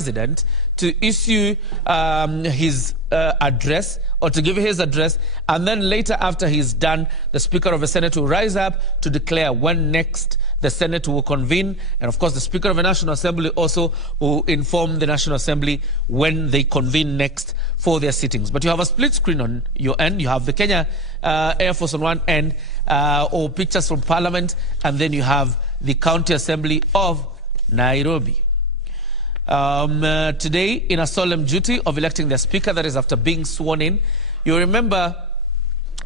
President to issue his address, or to give his address, and then later, after he's done, the Speaker of the Senate will rise up to declare when next the Senate will convene. And of course, the Speaker of the National Assembly also will inform the National Assembly when they convene next for their sittings. But you have a split screen on your end. You have the Kenya Air Force on one end, or pictures from Parliament, and then you have the County Assembly of Nairobi. Today, in a solemn duty of electing their speaker, that is after being sworn in. You remember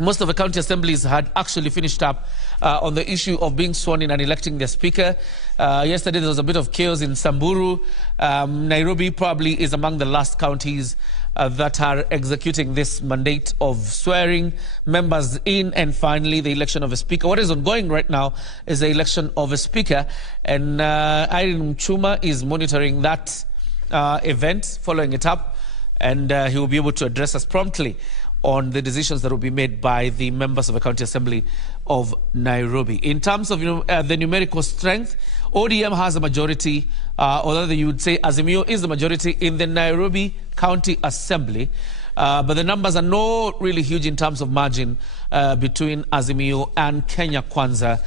most of the county assemblies had actually finished up on the issue of being sworn in and electing their speaker. Yesterday there was a bit of chaos in Samburu. Nairobi probably is among the last counties that are executing this mandate of swearing members in, and finally the election of a speaker. What is ongoing right now is the election of a speaker, and Irene Chuma is monitoring that event, following it up, and he will be able to address us promptly on the decisions that will be made by the members of the County Assembly of Nairobi. In terms of the numerical strength, ODM has a majority, or rather you would say Azimio is the majority in the Nairobi County Assembly, but the numbers are not really huge in terms of margin between Azimio and Kenya Kwanza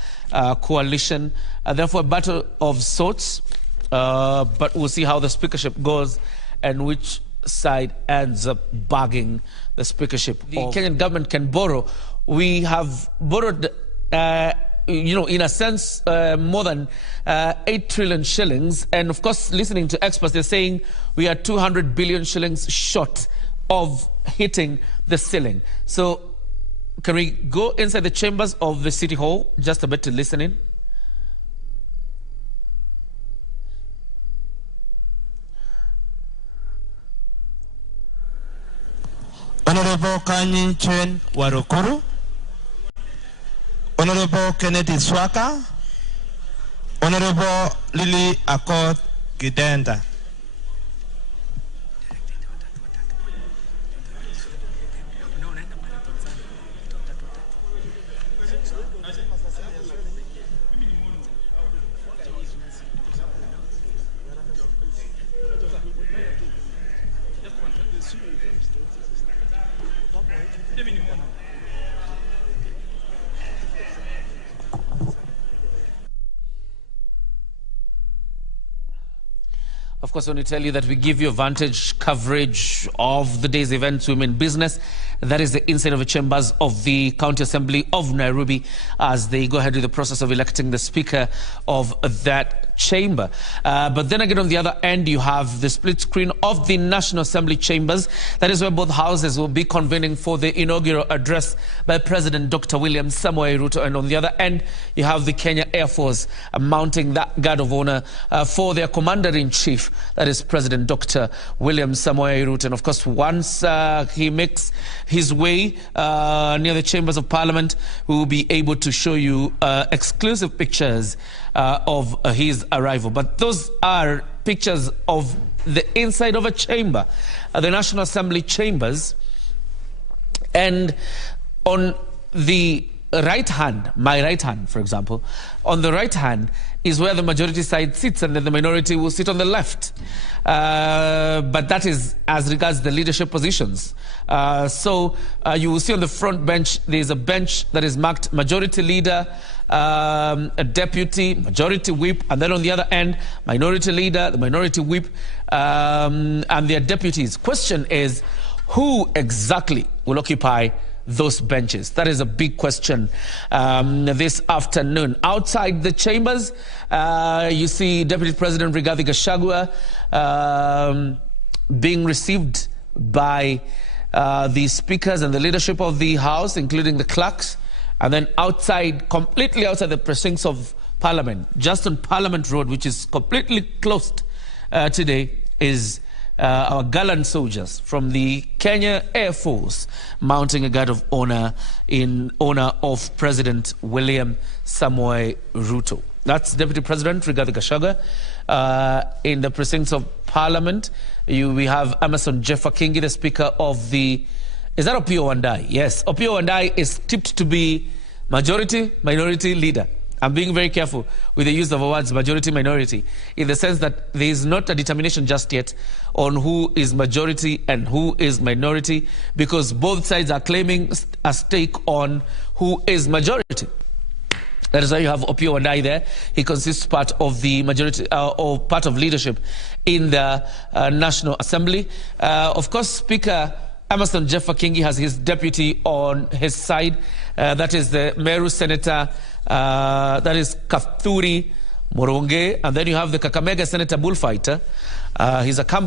coalition. Therefore, a battle of sorts, but we'll see how the speakership goes and which side ends up bagging the speakership. The Kenyan government can borrow. We have borrowed, in a sense, more than 8 trillion shillings. And of course, listening to experts, they're saying we are 200 billion shillings short of hitting the ceiling. So can we go inside the chambers of the City Hall just a bit to listen in? Honorable Kanyi Chen Warukuru, Honorable Kennedy Swaka, Honorable Lily Akot Gidenda. Of course, when we tell you that we give you vantage coverage of the day's events, women business, that is the inside of the chambers of the County Assembly of Nairobi as they go ahead with the process of electing the speaker of that chamber. But then again, on the other end, you have the split screen of the National Assembly chambers. That is where both houses will be convening for the inaugural address by President Dr. William Samoei Ruto. And on the other end, you have the Kenya Air Force mounting that guard of honor for their commander-in-chief, that is President Dr. William Samoei Ruto. And of course, once he makes his way near the chambers of Parliament, we will be able to show you exclusive pictures of his arrival. But those are pictures of the inside of a chamber, the National Assembly chambers. And on the right hand, my right hand, for example, on the right hand is where the majority side sits, and then the minority will sit on the left. But that is as regards the leadership positions. So you will see on the front bench, there's a bench that is marked Majority Leader, a Deputy, Majority Whip, and then on the other end, Minority Leader, the Minority Whip, and their deputies. Question is, who exactly will occupy those benches? That is a big question this afternoon. Outside the chambers, you see Deputy President Rigathi'S being received by the speakers and the leadership of the House, including the clerks. And then outside, completely outside the precincts of Parliament, just on Parliament Road, which is completely closed today, is our gallant soldiers from the Kenya Air Force mounting a guard of honor in honor of President William Samoei Ruto. That's Deputy President Rigathi'S. In the precincts of Parliament, we have Emerson Jeffa Kingi, the Speaker of the... Is that Opiyo Wandayi? Yes, Opiyo Wandayi is tipped to be Majority Minority Leader. I'm being very careful with the use of the words majority minority, in the sense that there is not a determination just yet on who is majority and who is minority, because both sides are claiming a stake on who is majority. That is why you have Opiyo Wandayi there. He consists part of the majority or part of leadership in the National Assembly. Of course, Speaker Emerson Jeffer Kingi has his deputy on his side. That is the Meru Senator, that is Kathuri Moronge. And then you have the Kakamega Senator Bullfighter. He's a